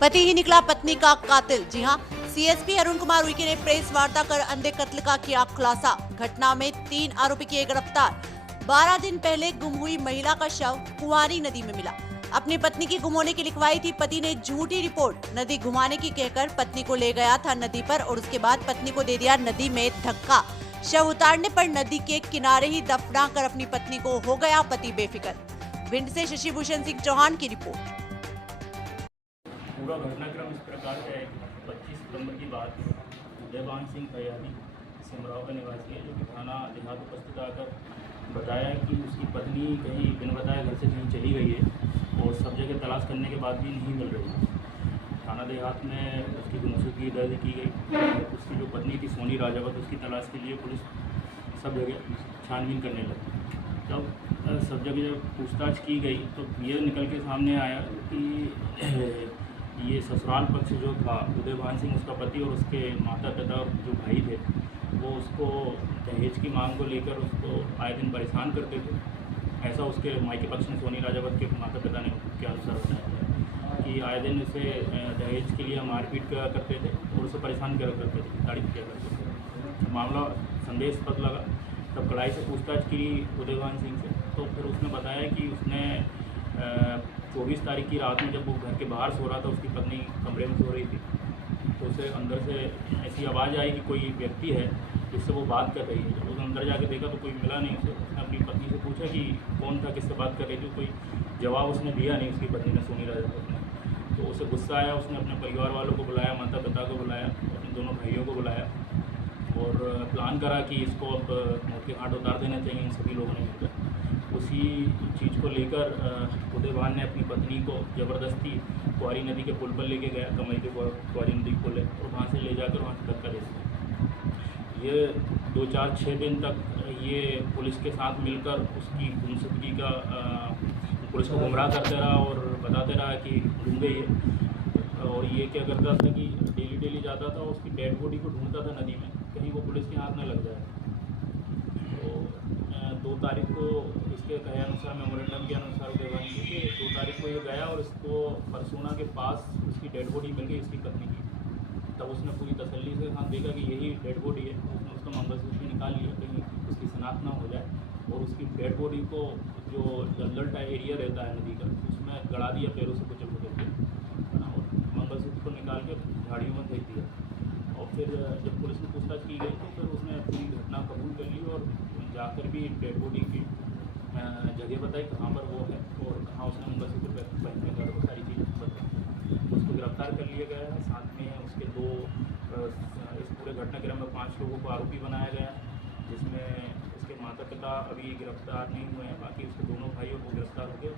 पति ही निकला पत्नी का कातिल। जी हां, सीएसपी अरुण कुमार उइके ने प्रेस वार्ता कर अंधे कत्ल का किया खुलासा। घटना में 3 आरोपी किए गिरफ्तार। 12 दिन पहले गुम हुई महिला का शव कुंवारी नदी में मिला। अपनी पत्नी की गुम होने की लिखवाई थी पति ने झूठी रिपोर्ट। नदी घुमाने की कहकर पत्नी को ले गया था नदी पर और उसके बाद पत्नी को दे दिया नदी में धक्का। शव उतारने पर नदी के किनारे ही दफना कर अपनी पत्नी को हो गया पति बेफिक्र। भिंड से शशि भूषण सिंह चौहान की रिपोर्ट। पूरा घटनाक्रम इस प्रकार है कि 25 सितंबर की बात है। देवान सिंह खयाली सिमराव का निवासी है, जो कि थाना देहात उपस्थित आकर बताया कि उसकी पत्नी कहीं बिन बताए घर से कहीं चली गई है और सब जगह तलाश करने के बाद भी नहीं मिल रही है। थाना देहात में उसकी गुमशुदगी दर्ज की गई। उसकी जो पत्नी थी सोनी राजावत, उसकी तलाश के लिए पुलिस सब जगह छानबीन करने लगी। जब सब जगह जब पूछताछ की गई तो ये निकल के सामने आया कि ये ससुराल पक्ष जो था उदयभान सिंह उसका पति और उसके माता पिता और जो भाई थे वो उसको दहेज की मांग को लेकर उसको आए दिन परेशान करते थे। ऐसा उसके मायके पक्ष में सोनी राजावत के माता पिता ने के अनुसार बताया कि आए दिन उसे दहेज के लिए मारपीट करते थे और उसे परेशान करते थे, ताड़ित किया करते थे। मामला संदेहास्पद लगा, तब कड़ाई से पूछताछ की उदयभान सिंह से, तो फिर उसने बताया कि उसने 24 तारीख की रात में जब वो घर के बाहर सो रहा था, उसकी पत्नी कमरे में सो रही थी, तो उसे अंदर से ऐसी आवाज़ आई कि कोई व्यक्ति है जिससे वो बात कर रही है। जब उसने अंदर जाके देखा तो कोई मिला नहीं उसे। उसने अपनी पत्नी से पूछा कि कौन था, किससे बात कर रही थी, कोई जवाब उसने दिया नहीं उसकी पत्नी ने, सोनी राजावत ने। तो उसे गुस्सा आया, उसने अपने परिवार वालों को बुलाया, माता पिता को बुलाया, अपने दोनों भाइयों को बुलाया और प्लान करा कि इसको अब मौत के घाट उतार देना चाहिए इन सभी लोगों ने मिलकर। उसी चीज़ को लेकर उदयभान ने अपनी पत्नी को ज़बरदस्ती कुंवारी नदी के पुल पर लेके गया, कमई के कुंवारी नदी पुल है, और वहाँ से ले जाकर वहाँ से धक्का दे दिया। ये 2-4-6 दिन तक ये पुलिस के साथ मिलकर उसकी गुमशुदगी का पुलिस को गुमराह करते रहा और बताते रहा कि गुम गई है। और ये क्या करता था कि डेली जाता था, उसकी डेड बॉडी को ढूंढता था नदी में, कहीं वो पुलिस के हाथ न लग जाए। तो 2 तारीख को इसके कहे अनुसार, मेमोरेंडम के अनुसार उदयभान सिंह के 2 तारीख को ये गया और इसको परसोना के पास उसकी डेड बॉडी मिल गई उसकी पत्नी की। तब उसने पूरी तसल्ली से साथ देखा कि यही डेड बॉडी है। उसने उसका मंगलसूत्र निकाल लिया कहीं उसकी शनाख्त ना हो जाए, और उसकी डेड बॉडी को जो दलदल टाइप एरिया रहता है नदी का, उसमें गड़ा दिया पैरों से कुचल के, और मंगलसूत्र को निकाल के झाड़ियों में फेंक दिया। और फिर जब पुलिस में पूछताछ की गई तो फिर उसने पूरी घटना कबूल कर ली और जाकर भी डेड बॉडी की जगह बताई कहाँ पर वो है और कहाँ उसने मंगलसूत्र पहनने का, वो सारी चीज़ बताई। उसको गिरफ्तार कर लिया गया है। साथ में उसके 2 इस पूरे घटनाक्रम में 5 लोगों को आरोपी बनाया गया, जिसमें उसके माता पिता अभी गिरफ्तार नहीं हुए हैं, बाकी उसके दोनों भाइयों को गिरफ्तार हो गए।